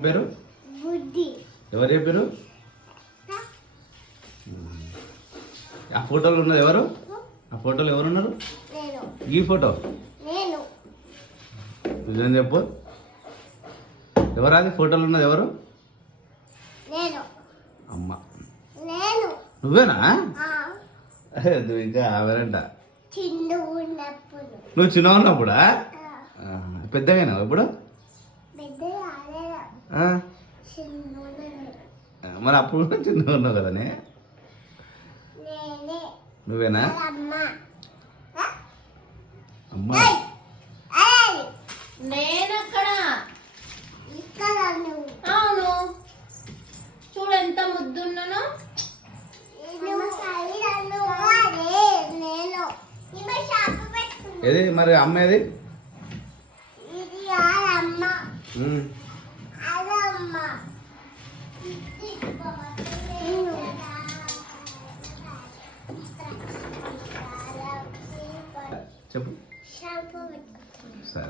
పేరు బుద్ధి ఎవరు చెప్పారు? ఆ ఫోటోలు ఉన్నది ఎవరు? ఆ ఫోటోలు ఎవరున్నారు? నేను ఈ ఫోటో నేను నిజం చెప్పు. ఎవరు అది ఫోటోలు ఉన్నది ఎవరు? నేను అమ్మ నేను నువ్వేనా? ఆ నువ్వు ఇంకా ఆమెరంట. చిన్న ఉన్నప్పుడు నువ్వు చిన్న ఉన్నప్పుడా? ఆ, పెద్దగానా ఇప్పుడు? పెద్ద రాలేదా ఆ, చిన్న ఉన్నది. మరి అప్పుడు కూడా చిన్నగా ఉన్నావు కదనే. నేనే నువ్వేనా? అమ్మ అమ్మ నేనక్కడ ఇక్కడ నువ్వు అవును చూడు ఎంత ముద్దున్నాను. నువ్వు సైడ్ నువ్వు అదే నేను ఇవి షాపు పెట్టుకున్నా. ఏది మరి అమ్మ ఏది? ఇది అమ్మ ఉమ్. అదమ్మ చెప్పు. షాంపూ పెట్టుకుంటున్నా. సరే.